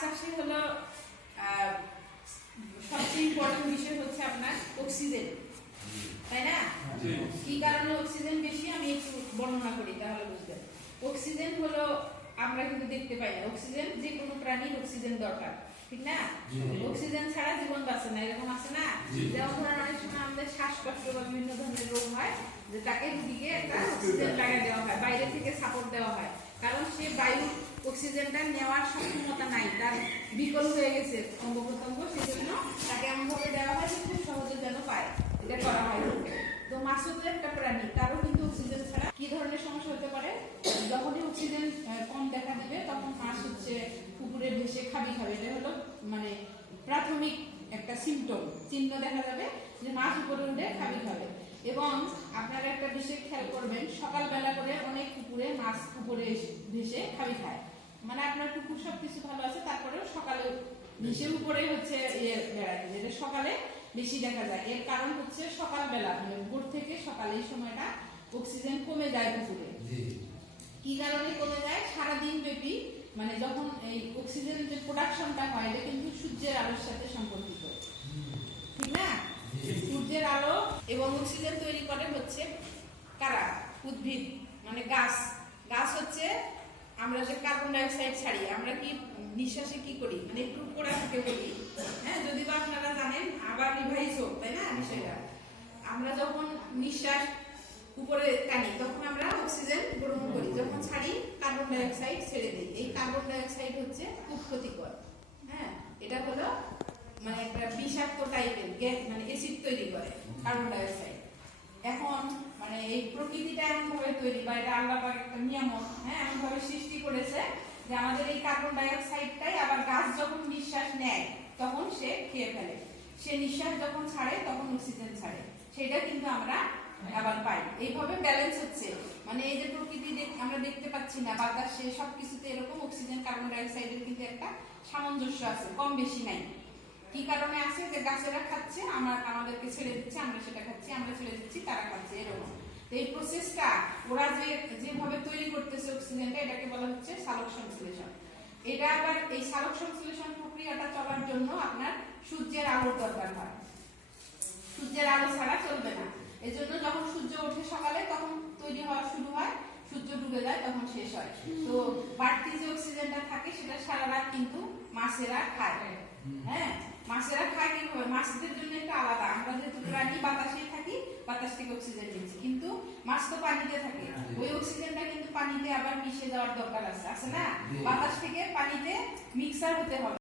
চাষে হলো সবচেয়ে ইম্পর্টেন্ট বিষয় হচ্ছে আপনার অক্সিজেন তাই না? কি কারণে অক্সিজেন বেশি? আমি একটু বর্ণনা করি তাহলে বুঝবেন অক্সিজেন হলো আমরা কিন্তু দেখতে পাই না। অক্সিজেন যে কোনো প্রাণীর অক্সিজেন দরকার ঠিক না? অক্সিজেন ছাড়া জীবন বাঁচে না এরকম আছে না? যেমন ধরেন অনেক সময় আমাদের শ্বাসকষ্ট বা বিভিন্ন ধরনের রোগ হয় যে তাকে রুগীকে একটা অক্সিজেন লাগিয়ে দেওয়া হয় বাইরে থেকে সাপোর্ট দেওয়া হয়। কারণ সে বায়ু অক্সিজেনটা নেওয়ার সক্ষমতা নাই, তার বিকল হয়ে গেছে অঙ্গ প্রত্যঙ্গ সেজন্য তাকে এমনভাবে দেওয়া হয় যে খুব সহজে যেন পায়। এটা করা হয়। তো মাছও তো একটা প্রাণী, তারও কিন্তু অক্সিজেন ছাড়া কি ধরনের সমস্যা হতে পারে? যখনই অক্সিজেন কম দেখা দিবে, তখন মাছ হচ্ছে পুকুরে ভেসে খাবি খাবে। এটা হলো মানে প্রাথমিক একটা সিমটম চিহ্ন দেখা যাবে যে মাছ উপরে উঠে খাবি খাবে। এবং আপনারা একটা বিষয় খেয়াল করবেন, সকালবেলা করে অনেক পুকুরে মাছ এসে- ভেসে খাবি খায়। মানে আপনার পুকুর সব কিছু ভালো আছে তারপরেও সকালে ভেসে উপরে হচ্ছে ইয়ে বেড়ায় যেটা সকালে বেশি দেখা যায়। এর কারণ হচ্ছে সকালবেলা মানে ভোর থেকে সকালে এই সময়টা অক্সিজেন কমে যায় পুকুরে। কি কারণে কমে যায়? সারাদিন ব্যাপী মানে যখন এই অক্সিজেন যে প্রোডাকশনটা হয় এটা কিন্তু সূর্যের আলোর সাথে সম্পর্কিত। ঠিক না? সূর্যের আলো এবং অক্সিজেন তৈরি করে হচ্ছে কারা? উদ্ভিদ মানে গাছ। গাছ হচ্ছে, আমরা যে কার্বন ডাই অক্সাইড ছাড়ি, আমরা কি নিঃশ্বাসে কি করি? মানে একটু পোড়া থেকে বলি হ্যাঁ যদি বা আপনারা জানেন, আবার রিভাইজ হোক, তাই না বিষয়টা? আমরা যখন নিঃশ্বাস উপরে টানি, তখন আমরা অক্সিজেন গ্রহণ করি। যখন ছাড়ি কার্বন ডাই অক্সাইড ছেড়ে দিই। এই কার্বন ডাই অক্সাইড হচ্ছে খুব ক্ষতিকর। হ্যাঁ এটা হলো মানে একটা বিষাক্ত টাইপের গ্যাস মানে অ্যাসিড তৈরি করে কার্বন ডাই অক্সাইড এখন মানে এই প্রকৃতিটা এমন ভাবে তৈরি বা এটা আল্লাহ একটা নিয়ামক হ্যাঁ এমন ভাবে সৃষ্টি করেছে যে আমাদের এই কার্বন ডাই অক্সাইডটাই আবার গাছ যখন নিঃশ্বাস নেয়, তখন সে খেয়ে ফেলে। সে নিঃশ্বাস যখন ছাড়ে, তখন অক্সিজেন ছাড়ে। সেটা কিন্তু আমরা আবার পাই। এইভাবে ব্যালেন্স হচ্ছে। মানে এই যে প্রকৃতি আমরা দেখতে পাচ্ছি না, বাতাসে সবকিছুতে এরকম অক্সিজেন কার্বন ডাই অক্সাইডের কিন্তু একটা সামঞ্জস্য আছে, কম বেশি নাই। কি কারণে আছে যে গাছেরা খাচ্ছে, আমরা আমাদেরকে ছেড়ে দিচ্ছে, আমরা সেটা খাচ্ছি, আমরা ছেড়ে দিচ্ছি, তারা খাচ্ছে, এরকম। এই প্রসেসটা ওরা যে, যেভাবে তৈরি করতেছে অক্সিজেনটা এটাকে বলা হচ্ছে সালোক সংশ্লেষণ। এটা আবার এই সালোক সংশ্লেষণ প্রক্রিয়াটা চলার জন্য আপনার সূর্যের আলোর দরকার হয়। সূর্যের আলো ছাড়া চলবে না। এই জন্য যখন সূর্য ওঠে সকালে, তখন তৈরি হওয়া শুরু হয়, সূর্য ডুবে যায়, তখন শেষ হয়। তো বাড়তি যে অক্সিজেনটা থাকে, সেটা সারা রাত কিন্তু মাছেরা খায়। হ্যাঁ? মাছেরা খায় কীভাবে? মাছদের জন্য একটু আলাদা। আমরা যেহেতু প্রাণী বাতাসে থাকি বাতাস থেকে অক্সিজেন নিচ্ছি কিন্তু মাছ তো পানিতে থাকে। ওই অক্সিজেনটা কিন্তু পানিতে আবার মিশে যাওয়ার দরকার আছে। আছে না? বাতাস থেকে পানিতে মিক্সার হতে হবে।